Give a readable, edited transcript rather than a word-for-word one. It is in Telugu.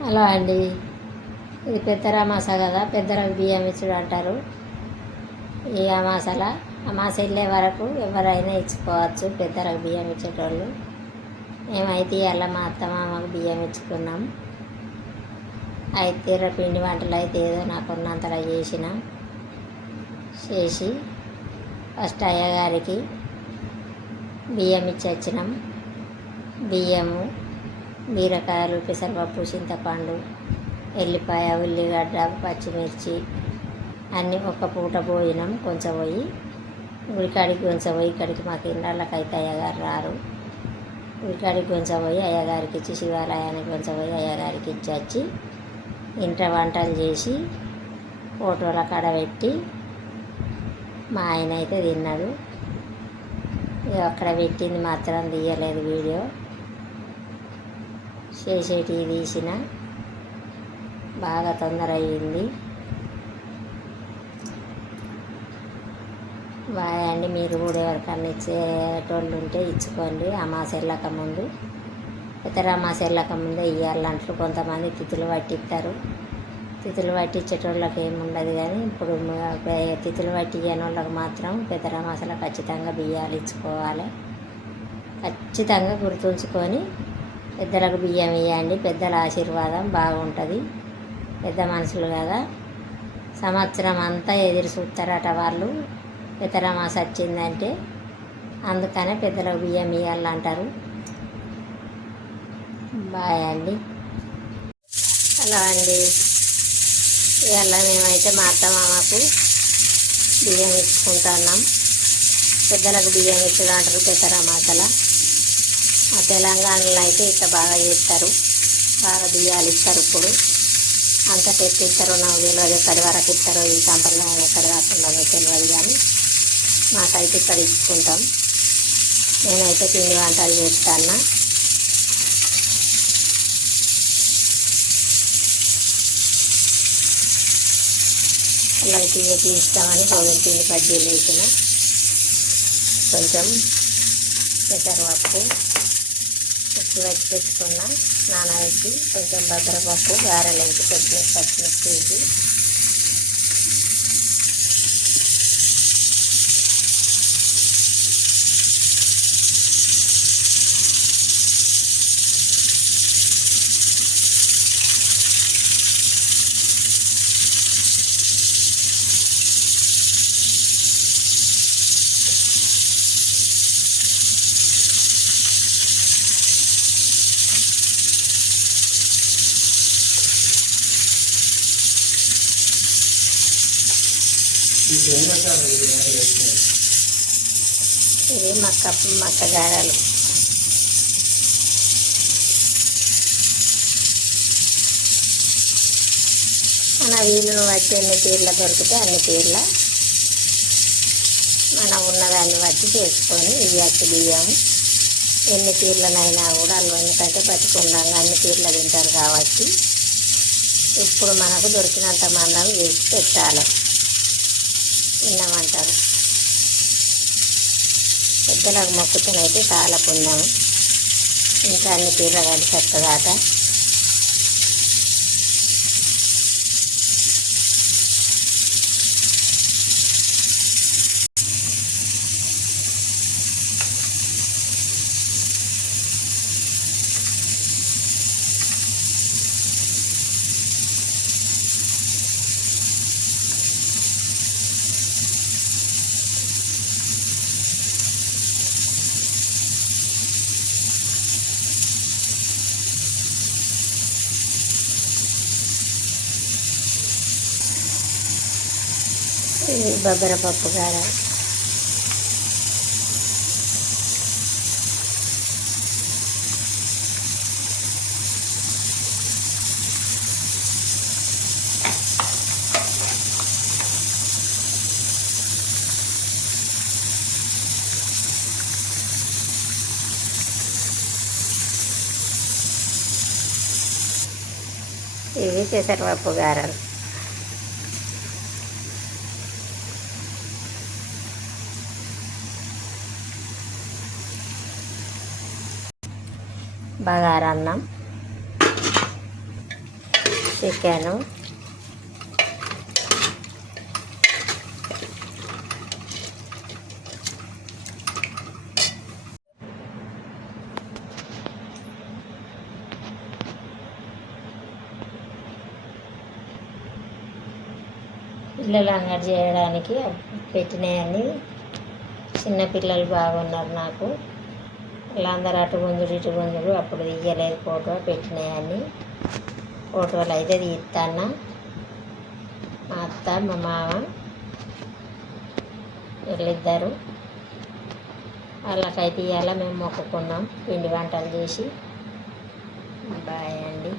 హలో అండి, ఇది పెద్దరామాస కదా, పెద్దలకు బియ్యం ఇచ్చుడు అంటారు. ఈ అమాస వెళ్ళే వరకు ఎవరైనా ఇచ్చుకోవచ్చు పెద్దలకు బియ్యం ఇచ్చేటోళ్ళు. మేమైతే ఇవాళ మా అత్తమామకు బియ్యం ఇచ్చుకున్నాం. అయితే పిండి వంటలు అయితే ఏదో నాకు ఉన్నంతలో చేసి ఫస్ట్ అయ్యగారికి బియ్యం ఇచ్చి వచ్చినాం. బియ్యము, బీరకాయలు, పెసరపప్పు, చింతపండు, ఎల్లిపాయ, ఉల్లిగడ్డ, పచ్చిమిర్చి అన్నీ ఒక్క పూట పోయినాం. కొంచెం పోయి ఉడికాడికి కొంచెం పోయి, ఇక్కడికి మాకు ఇళ్ళకైతే అయ్యగారు రారు. ఉడికాడికి కొంచెం పోయి అయ్యగారికి ఇచ్చి, శివాలయానికి కొంచెం పోయి అయ్యగారికి ఇచ్చి వచ్చి ఇంట వంటలు చేసి ఫోటోల కాడ పెట్టి మా ఆయన అయితే తిన్నాడు. అక్కడ పెట్టింది మాత్రం తీయలేదు వీడియో. చేసేటివి తీసిన బాగా తొందర అయ్యింది. బాయ్ అండి. మీరు కూడా ఎవరికన్నా ఇచ్చేటోళ్ళు ఉంటే ఇచ్చుకోండి. అమాస వెళ్ళక ముందు, ఇతర అమాస వెళ్ళక ముందే ఇవ్వాలంటారు. కొంతమంది తిథులు పట్టిస్తారు. తిథులు పట్టించేటోళ్ళకి ఏముండదు, కానీ ఇప్పుడు తిథులు పట్టి ఇవ్వని వాళ్ళకి మాత్రం పెద్దరామాసలో ఖచ్చితంగా బియ్యాలు ఇచ్చుకోవాలి. ఖచ్చితంగా గుర్తుంచుకొని పెద్దలకు బియ్యం ఇవ్వండి. పెద్దల ఆశీర్వాదం బాగుంటుంది. పెద్ద మనుషులు కదా, సంవత్సరం అంతా ఎదురు చూస్తారట వాళ్ళు. పెద్దరామాస వచ్చిందంటే అందుకనే పెద్దలకు బియ్యం ఇవ్వాలంటారు. బాయ్ అండి. హలో అండి. ఇవాళ మేమైతే మా అత్తమామకు బియ్యం ఇచ్చుకుంటున్నాం. పెద్దలకు బియ్యం ఇచ్చుకుంటారు పెద్దరామాసలో. మా తెలంగాణలో అయితే ఇట్లా బాగా చేస్తారు. బాగా బియ్యాలు ఇస్తారు. ఇప్పుడు అంత తెప్పిస్తారో నాకు తెలియదు, ఎక్కడి వరకు ఇస్తారో ఈ సంప్రదాయం ఎక్కడి కాకుండా తెలియదు, కానీ మాకైతే ఇక్కడ ఇచ్చుకుంటాం. నేనైతే పిండి వంటలు చేస్తాను. పిల్లలకి ఏది ఇష్టమని గోధుమ పిండి బజ్జీలు వేసిన, కొంచెం పెసరపప్పు వచ్చి పెట్టుకున్న నానబెట్టి, కొంచెం భద్రపప్పు, గారెలకి పచ్చిమిర్చి వేసి ఇది మక్క గారెలు. మన వీలును బట్టి ఎన్ని తీర్ల దొరికితే అన్ని తీర్ల మనం ఉన్నదాన్ని బట్టి చేసుకొని ఇవ్వచ్చు బియ్యం. ఎన్ని తీర్లనైనా కూడా వాళ్ళు, ఎందుకంటే బతికుండాలి అన్ని తీర్ల తింటారు కాబట్టి ఇప్పుడు మనకు దొరికినంత మందం వేసి పెట్టాలి. తిన్నామంటారు. పెద్దలకు మొక్కుతోనైతే చాలా పుణ్యం. ఇంకా అన్ని తీర్ల కలిసి వస్తుందాట. ఇది బొబ్బరపప్పు గారె. ఇవి పెసరపప్పు గారెలు. బగారన్నం, చికెను, పిల్లలు అంగడి చేయడానికి పెట్టినాయని చిన్నపిల్లలు బాగున్నారు నాకు. వాళ్ళందరూ అటు గుంజుడు ఇటు గుంజుడు, అప్పుడు తీయలేదు ఫోటో. పెట్టినాయని ఫోటోలు అయితే తీస్తాను. మా అత్త మా మామ వీళ్ళిద్దరు. వాళ్ళకైతే ఇవాళ మేము మొక్కుకున్నాం పిండి వంటలు చేసి. బాయ్ అండి.